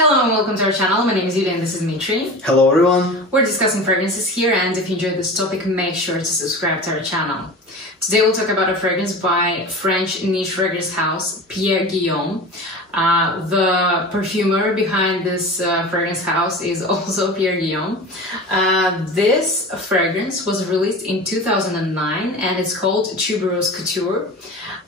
Hello and welcome to our channel. My name is Yulia and this is Dmitry. Hello everyone. We're discussing fragrances here, and if you enjoyed this topic, make sure to subscribe to our channel. Today we'll talk about a fragrance by French niche fragrance house Pierre Guillaume. The perfumer behind this fragrance house is also Pierre Guillaume. This fragrance was released in 2009 and it's called Tubereuse Couture.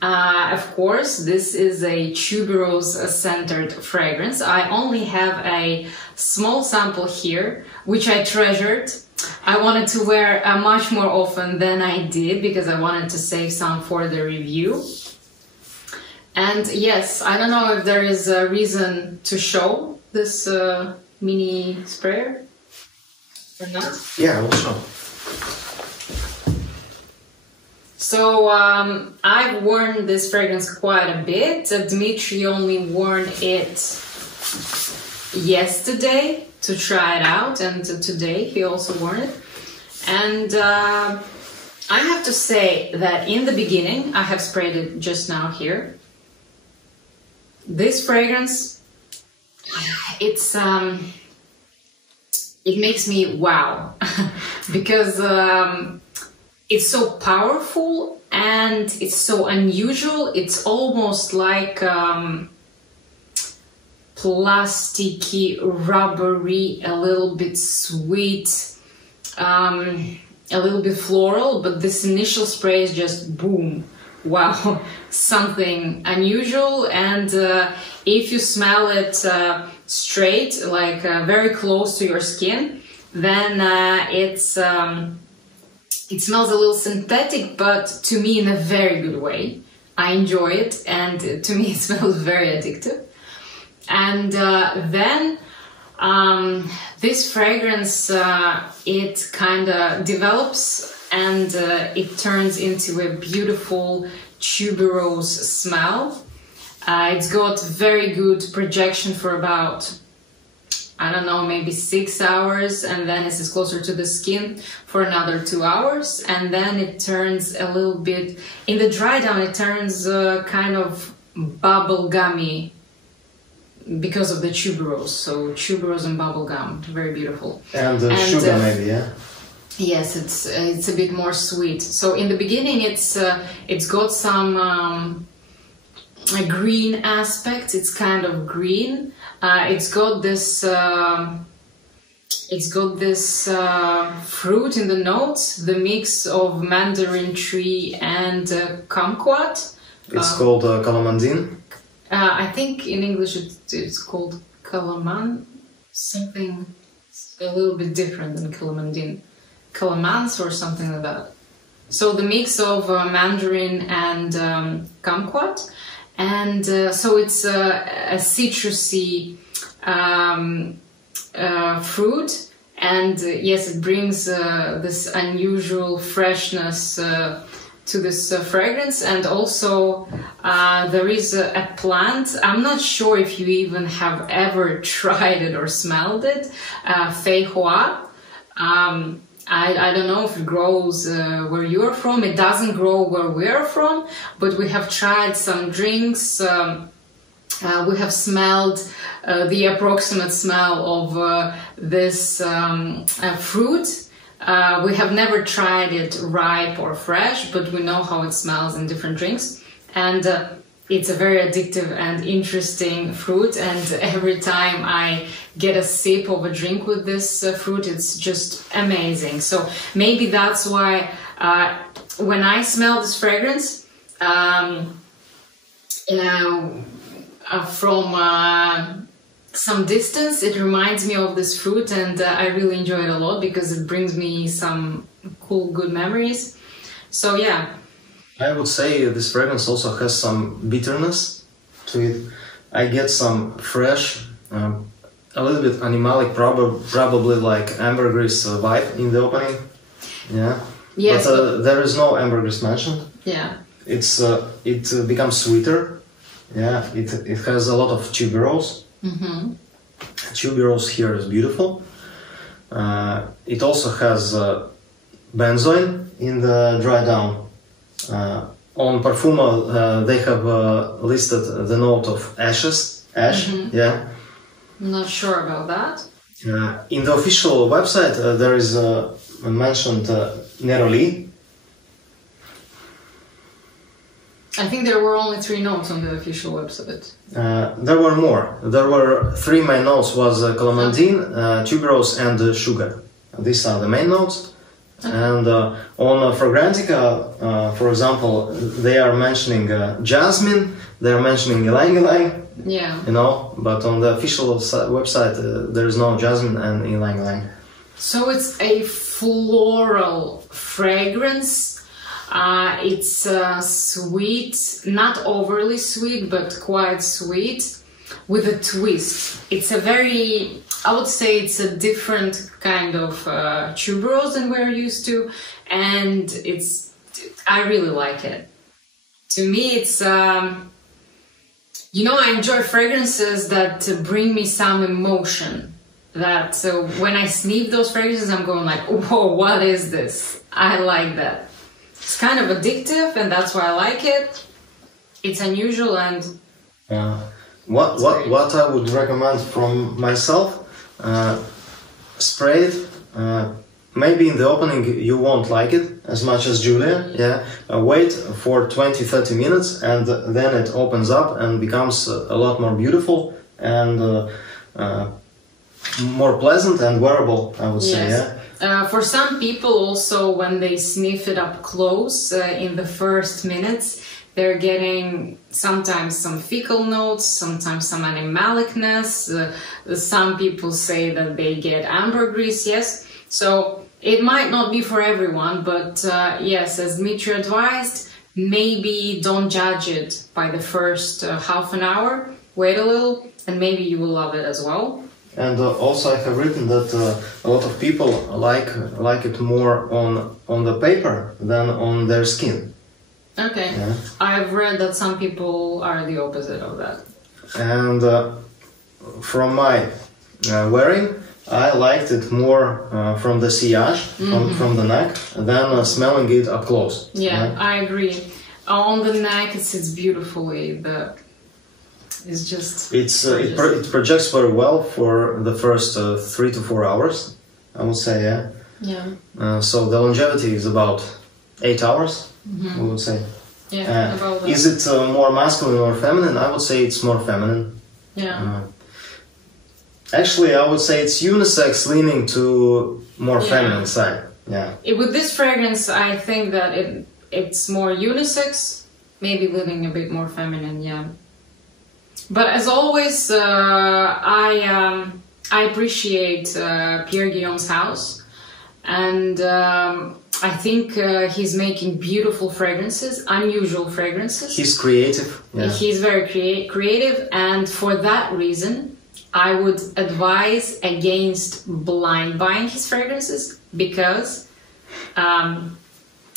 Of course, this is a tuberose-centered fragrance. I only have a small sample here, which I treasured. I wanted to wear much more often than I did because I wanted to save some for the review. And yes, I don't know if there is a reason to show this mini sprayer or not. Yeah, we'll show. So I've worn this fragrance quite a bit. Dmitry only worn it yesterday to try it out, and today he also wore it. And I have to say that in the beginning, I have sprayed it just now here. This fragrance, it makes me wow because it's so powerful and it's so unusual. It's almost like plasticky, rubbery, a little bit sweet, a little bit floral, but this initial spray is just boom, wow, something unusual. And if you smell it straight, like very close to your skin, then it smells a little synthetic, but to me in a very good way. I enjoy it, and to me it smells very addictive. And then this fragrance, it kind of develops and it turns into a beautiful tuberose smell. It's got very good projection for about, I don't know, maybe 6 hours, and then it's closer to the skin for another 2 hours, and then it turns a little bit, in the dry down it turns kind of bubblegummy because of the tuberose. So tuberose and bubblegum, very beautiful. And sugar maybe, yeah? Yes, it's a bit more sweet. So in the beginning it's got some a green aspect. It's kind of green. It's got this fruit in the notes, the mix of mandarin tree and kumquat. It's called calamanzine. I think in English it's called calaman, something a little bit different than calamandine, calamance or something like that. So the mix of mandarin and kumquat. And so it's a citrusy fruit, and yes, it brings this unusual freshness to this fragrance. And also there is a plant, I'm not sure if you even have ever tried it or smelled it, fei hoa. I don't know if it grows where you're from. It doesn't grow where we're from, but we have tried some drinks. We have smelled the approximate smell of this fruit. We have never tried it ripe or fresh, but we know how it smells in different drinks. And it's a very addictive and interesting fruit, and every time I get a sip of a drink with this fruit, it's just amazing. So maybe that's why when I smell this fragrance from some distance, it reminds me of this fruit, and I really enjoy it a lot because it brings me some cool, good memories. So yeah. I would say this fragrance also has some bitterness to it. I get some fresh, a little bit animalic, probably like ambergris vibe in the opening. Yeah. Yes. But there is no ambergris mentioned. Yeah. It becomes sweeter. Yeah. It has a lot of tuberose. Mm-hmm. Tuberose here is beautiful. It also has benzoin in the dry down. On Parfuma, they have listed the note of ash, mm-hmm. Yeah, Not sure about that. In the official website, there is mentioned Neroli. I think there were only 3 notes on the official website. There were more. There were 3 main notes: was clementine, tuberose, and sugar. These are the main notes. And on Fragrantica, for example, they are mentioning jasmine. They are mentioning ylang ylang. Yeah. You know, but on the official website, there is no jasmine and ylang ylang. So it's a floral fragrance. It's sweet, not overly sweet, but quite sweet, with a twist. It's a very, I would say it's a different kind of tuberose than we're used to, and I really like it. To me, it's, you know, I enjoy fragrances that bring me some emotion. That when I sniff those fragrances, I'm going like, whoa, what is this? I like that. It's kind of addictive, and that's why I like it. It's unusual, and what I would recommend from myself, spray it. Maybe in the opening you won't like it as much as Julia. Yeah, wait for 20-30 minutes, and then it opens up and becomes a lot more beautiful and more pleasant and wearable, I would say. Yes. Yeah. For some people also, when they sniff it up close in the first minutes, they're getting sometimes some fecal notes, sometimes some animalicness. Some people say that they get ambergris, yes. So it might not be for everyone, but yes, as Dmitry advised, maybe don't judge it by the first half an hour. Wait a little, and maybe you will love it as well. And also I have written that a lot of people like it more on the paper than on their skin. Okay. Yeah. I've read that some people are the opposite of that. And from my wearing, I liked it more from the sillage, from the neck, than smelling it up close. Yeah, I agree. On the neck it sits beautifully. It's just... it projects very well for the first 3 to 4 hours, I would say, yeah. Yeah. So the longevity is about 8 hours, I would say. Yeah, about that. Is it more masculine or feminine? I would say it's more feminine. Yeah. Actually, I would say it's unisex, leaning to more feminine side. Yeah. With this fragrance, I think that it's more unisex, maybe leaning a bit more feminine, yeah. But as always, I appreciate Pierre Guillaume's house, and I think he's making beautiful fragrances, unusual fragrances. He's creative. Yeah. He's very creative, and for that reason, I would advise against blind buying his fragrances, because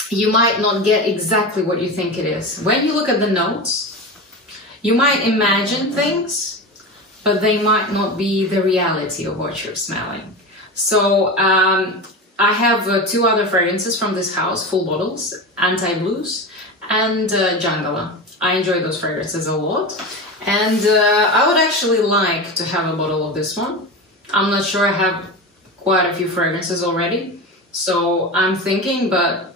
you might not get exactly what you think it is. When you look at the notes, you might imagine things, but they might not be the reality of what you're smelling. So I have 2 other fragrances from this house, full bottles, Anti-Blues and Jangala. I enjoy those fragrances a lot. And I would actually like to have a bottle of this one. I'm not sure, I have quite a few fragrances already. So I'm thinking, but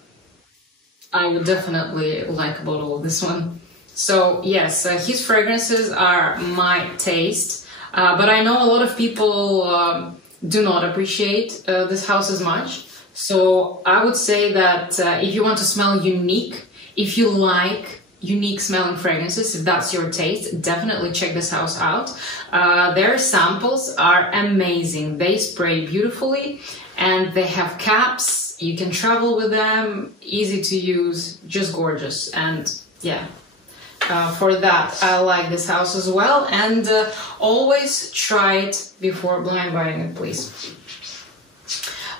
I would definitely like a bottle of this one. So yes, his fragrances are my taste, but I know a lot of people do not appreciate this house as much. So I would say that if you want to smell unique, if you like unique smelling fragrances, if that's your taste, definitely check this house out. Their samples are amazing. They spray beautifully, and they have caps. You can travel with them, easy to use, just gorgeous. And yeah. For that, I like this house as well, and always try it before blind buying it, please.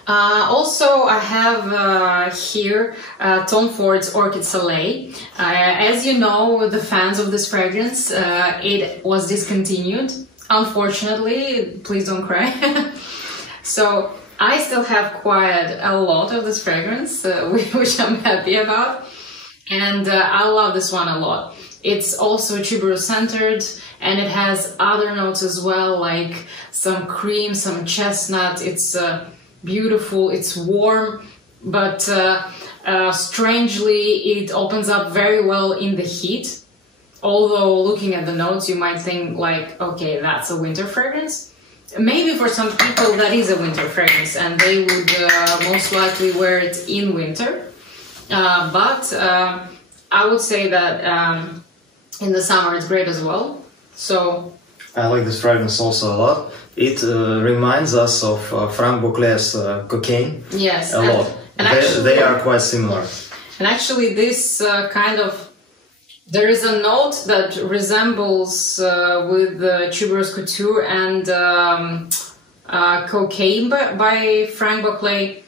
Also, I have here Tom Ford's Orchid Soleil. As you know, the fans of this fragrance, it was discontinued. Unfortunately, please don't cry. So I still have quite a lot of this fragrance, which I'm happy about, and I love this one a lot. It's also tuberose centered, and it has other notes as well, like some cream, some chestnut. It's beautiful, it's warm, but strangely it opens up very well in the heat. Although looking at the notes you might think like, okay, that's a winter fragrance. Maybe for some people that is a winter fragrance and they would most likely wear it in winter. But I would say that in the summer it's great as well. So I like this fragrance also a lot. It reminds us of Franck Boclet's Cocaine. Yes, a lot. And actually, they are quite similar. And actually this there is a note that resembles with Tubereuse Couture and Cocaine by Franck Boclet.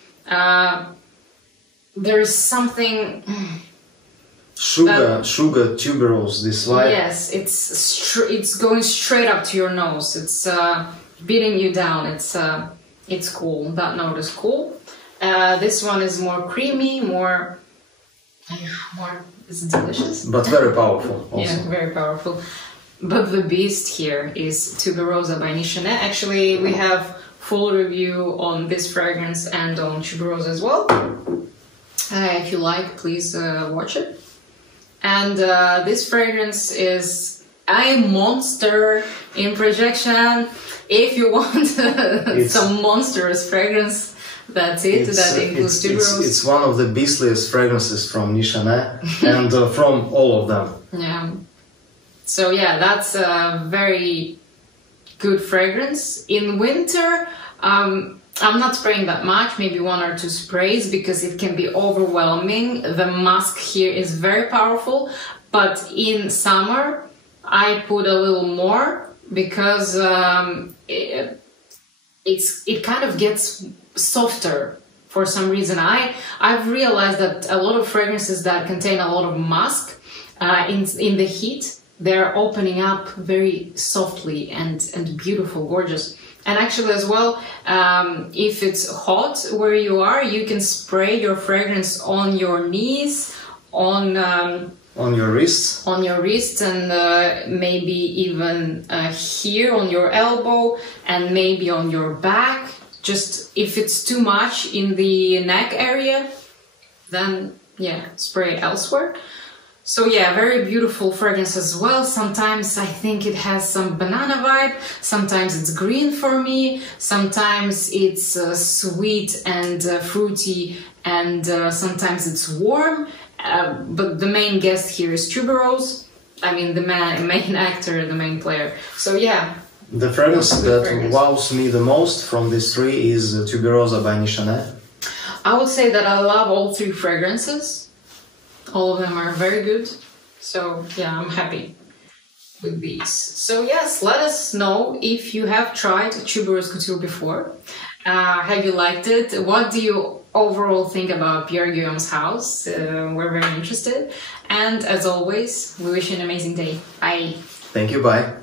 There is something... Sugar tuberose, this vibe. Yes, it's going straight up to your nose. It's beating you down. It's cool. That note is cool. This one is more creamy, more. It's delicious, but very powerful. Also. Yeah, very powerful. But the beast here is Tuberosa by Nichonet. Actually, we have full review on this fragrance and on Tuberosa as well. If you like, please watch it. And this fragrance is a monster in projection. If you want some monstrous fragrance, that's it. That includes tuberose. It's one of the beastliest fragrances from Nichonet and from all of them. Yeah. So yeah, that's a very good fragrance. In winter, I'm not spraying that much, maybe 1 or 2 sprays, because it can be overwhelming. The musk here is very powerful, but in summer I put a little more because it kind of gets softer for some reason. I've realized that a lot of fragrances that contain a lot of musk in the heat, they're opening up very softly and beautiful, gorgeous. And actually as well, if it's hot where you are, you can spray your fragrance on your knees, on your wrists, and maybe even here on your elbow, and maybe on your back. Just if it's too much in the neck area, then yeah, spray it elsewhere. So yeah, very beautiful fragrance as well. Sometimes I think it has some banana vibe, sometimes it's green for me, sometimes it's sweet and fruity, and sometimes it's warm. But the main guest here is Tuberose. I mean, the main actor, the main player. So yeah. The fragrance that wows me the most from these 3 is Tuberosa by Nichonet. I would say that I love all 3 fragrances. All of them are very good. So yeah, I'm happy with these. So yes, let us know if you have tried Tubereuse Couture before. Have you liked it? What do you overall think about Pierre Guillaume's house? We're very interested. And as always, we wish you an amazing day. Bye. Thank you, bye.